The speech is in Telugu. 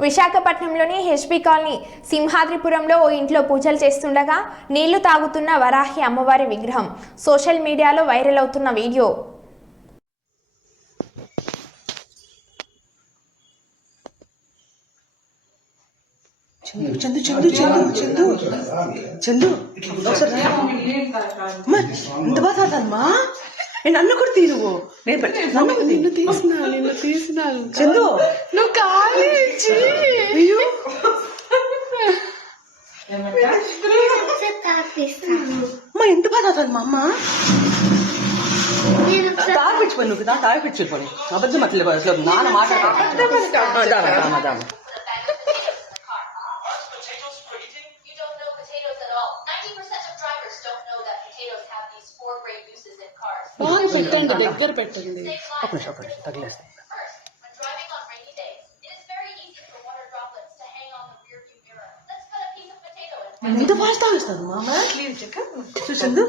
విశాఖపట్నంలోని హెచ్పి కాలనీ సింహాద్రిపురంలో ఓ ఇంట్లో పూజలు చేస్తుండగా నీళ్ళు తాగుతున్న వరాహి అమ్మవారి విగ్రహం సోషల్ మీడియాలో వైరల్ అవుతున్న వీడియో. చందు చందు చందు చందు చందు. అమ్మా, ఇంత నేను నన్ను కూడా తీ నువ్వు. నేను నన్ను తీసినా నిన్ను తీసినాను చందు. నువ్వు ఇచ్చి అయ్యో అమ్మా ఎంత బాగా తాగుతాను మా అమ్మ తాగిపించుకోండి నువ్వు నా తాగిపించుకోని అబద్ధం అట్లే అసలు నాన్న మాట్లాడతాను పెట్టండి దగ్గర పెట్టండి ఒక lives. నిమిషం ఒక నిమిషం తగిలేస్తాను ఎంత ఫాస్ట్ తాగిస్తాను మా చూసిందు.